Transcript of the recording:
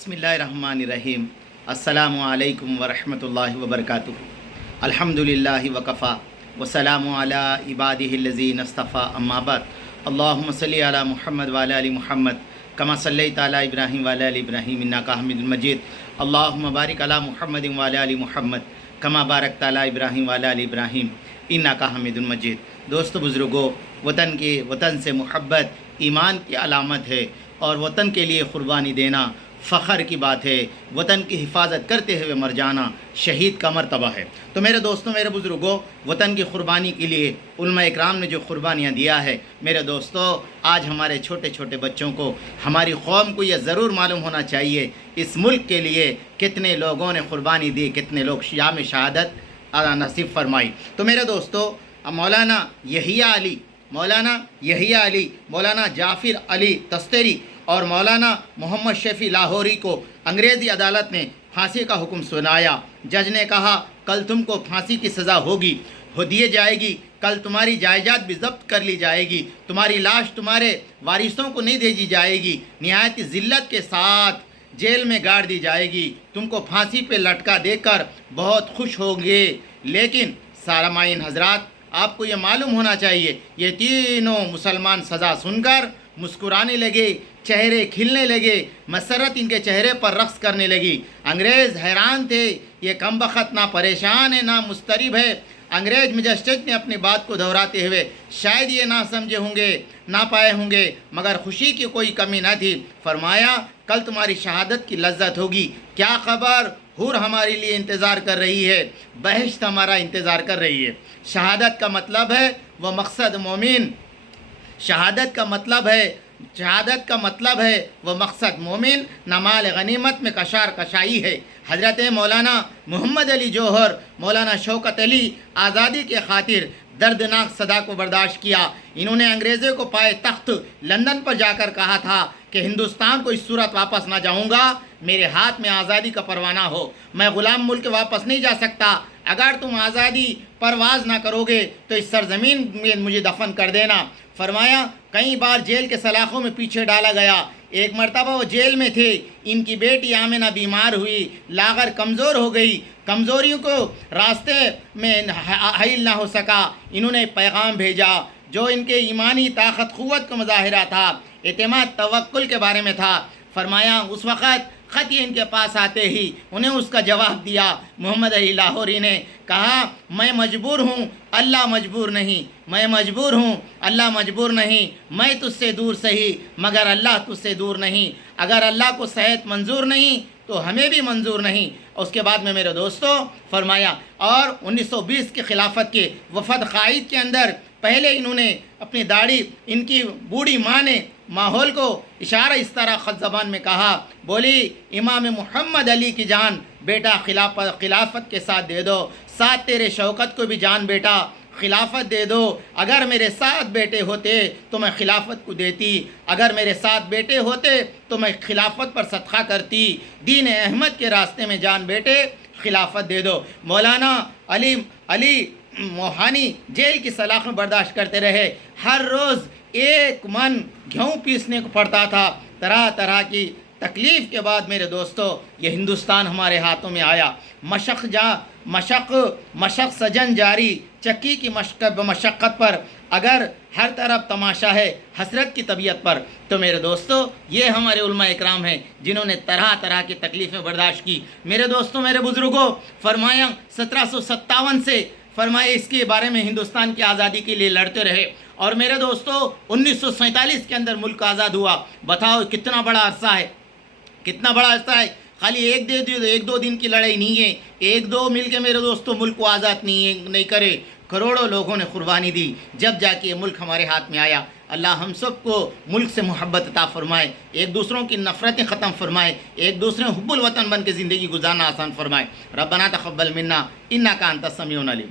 बिस्मिल्लाहिर्रहमानिर्रहीम। अस्सलामु अलैकुम वरहमतुल्लाहि वबरकातुहू। अल्हम्दुलिल्लाहि वकफ़ा वस्सलामु अला इबादिहिल्लज़ीना इस्तफ़ा अम्मा बाद। अल्लाहुम्मा सल्लि अला मुहम्मद व अला आलि मुहम्मद कमा सल्लैता अला इब्राहीम व अला आलि इब्राहीम इन्नका हमीदुम मजीद। अल्लाहुम्मा बारिक अला मुहम्मदिन व अला आलि मुहम्मद कमा बारकता अला इब्राहीम व अला आलि इब्राहीम इन्नका हमीदुम मजीद। दोस्तों बुज़ुर्गों, वतन से मोहब्बत ईमान की अलामत है और वतन के लिए क़ुरबानी देना फ़ख्र की बात है। वतन की हिफाजत करते हुए मर जाना शहीद का मर्तबा है। तो मेरे दोस्तों, मेरे बुज़ुर्गों, वतन की क़ुरबानी के लिए उलमा इकराम ने जो क़ुरबानियाँ दिया है, मेरे दोस्तों, आज हमारे छोटे छोटे बच्चों को, हमारी कौम को यह ज़रूर मालूम होना चाहिए इस मुल्क के लिए कितने लोगों ने क़ुरबानी दी, कितने लोग शाम शहादत नसीब फरमाई। तो मेरे दोस्तों, मौलाना यहिया अली, मौलाना जाफ़िर अली तस्तरी और मौलाना मोहम्मद शफ़ी लाहौरी को अंग्रेज़ी अदालत ने फांसी का हुक्म सुनाया। जज ने कहा, कल तुमको फांसी की सज़ा हो दिए जाएगी, कल तुम्हारी जायदाद भी जब्त कर ली जाएगी, तुम्हारी लाश तुम्हारे वारिसों को नहीं भेजी जाएगी, निहायत ज़िल्लत के साथ जेल में गाड़ दी जाएगी, तुमको फांसी पे लटका देकर बहुत खुश होंगे। लेकिन सारामाइन हजरात, आपको ये मालूम होना चाहिए, ये तीनों मुसलमान सज़ा सुनकर मुस्कुराने लगे, चेहरे खिलने लगे, मसरत इनके चेहरे पर रक्स करने लगी। अंग्रेज़ हैरान थे, ये कमबख्त ना परेशान है ना मुस्तरिब है। अंग्रेज़ मजिस्ट्रेट ने अपनी बात को दोहराते हुए शायद ये ना समझे होंगे, ना पाए होंगे, मगर खुशी की कोई कमी न थी। फरमाया, कल तुम्हारी शहादत की लज्जत होगी, क्या खबर, हूर हमारे लिए इंतज़ार कर रही है, बहिश्त हमारा इंतज़ार कर रही है। शहादत का मतलब है वह मकसद मोमिन, शहादत का मतलब है वह मकसद मोमिन, नमाल गनीमत में कशार कशाई है। हज़रत मौलाना मोहम्मद अली जौहर, मौलाना शौकत अली आज़ादी के खातिर दर्दनाक सदा को बर्दाश्त किया। इन्होंने अंग्रेज़ों को पाए तख्त लंदन पर जाकर कहा था कि हिंदुस्तान को इस सूरत वापस ना जाऊंगा, मेरे हाथ में आज़ादी का परवाना हो, मैं ग़ुलाम मुल्क वापस नहीं जा सकता। अगर तुम आज़ादी परवाज़ ना करोगे तो इस सरज़मीन में मुझे दफन कर देना। फरमाया, कई बार जेल के सलाखों में पीछे डाला गया। एक मरतबा वो जेल में थे, इनकी बेटी आमिना बीमार हुई, लागर कमज़ोर हो गई, कमज़ोरियों को रास्ते में हाइल ना हो सका। इन्होंने पैगाम भेजा जो इनके ईमानी ताकत क़ुव्वत का मुज़ाहिरा था, एतमाद तवक्कुल के बारे में था। फरमाया, उस वक़्त ख़त इनके पास आते ही उन्हें उसका जवाब दिया। मोहम्मद अली लाहौरी ने कहा, मैं मजबूर हूँ, अल्लाह मजबूर नहीं, मैं मजबूर हूँ, अल्लाह मजबूर नहीं, मैं तुझसे दूर सही मगर अल्लाह तुझसे दूर नहीं। अगर अल्लाह को सेहत मंजूर नहीं तो हमें भी मंजूर नहीं। उसके बाद में मेरे दोस्तों फरमाया, और 1920 के खिलाफत के वफद कायद के अंदर पहले इन्होंने अपनी दाढ़ी, इनकी बूढ़ी माँ ने माहौल को इशारा इस तरह ख़त ज़बान में कहा, बोली, इमाम मोहम्मद अली की जान बेटा खिलाफत के साथ दे दो, साथ तेरे शौकत को भी जान बेटा खिलाफत दे दो। अगर मेरे 7 बेटे होते तो मैं खिलाफत को देती, अगर मेरे 7 बेटे होते तो मैं खिलाफत पर सदका करती। दीन अहमद के रास्ते में जान बेटे खिलाफत दे दो। मौलाना अली मोहानी जेल की सलाखें बर्दाश्त करते रहे। हर रोज़ 1 मन गेहूँ पीसने को पड़ता था। तरह तरह की तकलीफ़ के बाद मेरे दोस्तों ये हिंदुस्तान हमारे हाथों में आया। मशक़ सजन जारी, चक्की की मशक्क़त पर अगर हर तरफ तमाशा है हसरत की तबीयत पर, तो मेरे दोस्तों ये हमारे उलमा इकराम हैं जिन्होंने तरह तरह की तकलीफ़ें बर्दाश्त की। मेरे दोस्तों, मेरे बुज़ुर्गों, फरमाया 1757 से फरमाए इसके बारे में हिंदुस्तान की आज़ादी के लिए लड़ते रहे। और मेरे दोस्तों 1947 के अंदर मुल्क आज़ाद हुआ। बताओ कितना बड़ा अरसा है, कितना बड़ा अरसा है। खाली एक दो दिन की लड़ाई नहीं है, 1-2 मिल के मेरे दोस्तों मुल्क को आज़ाद नहीं करे। करोड़ों लोगों ने कुर्बानी दी, जब जाके ये मुल्क हमारे हाथ में आया। अल्लाह हम सब को मुल्क से मोहब्बत अता फरमाए, एक दूसरों की नफ़रतें ख़त्म फरमाए, एक दूसरे हुब्बुल वतन बन के ज़िंदगी गुजारना आसान फरमाए। रब्बना तक़ब्बल मिन्ना इन्नका अंतस समीउल अलीम।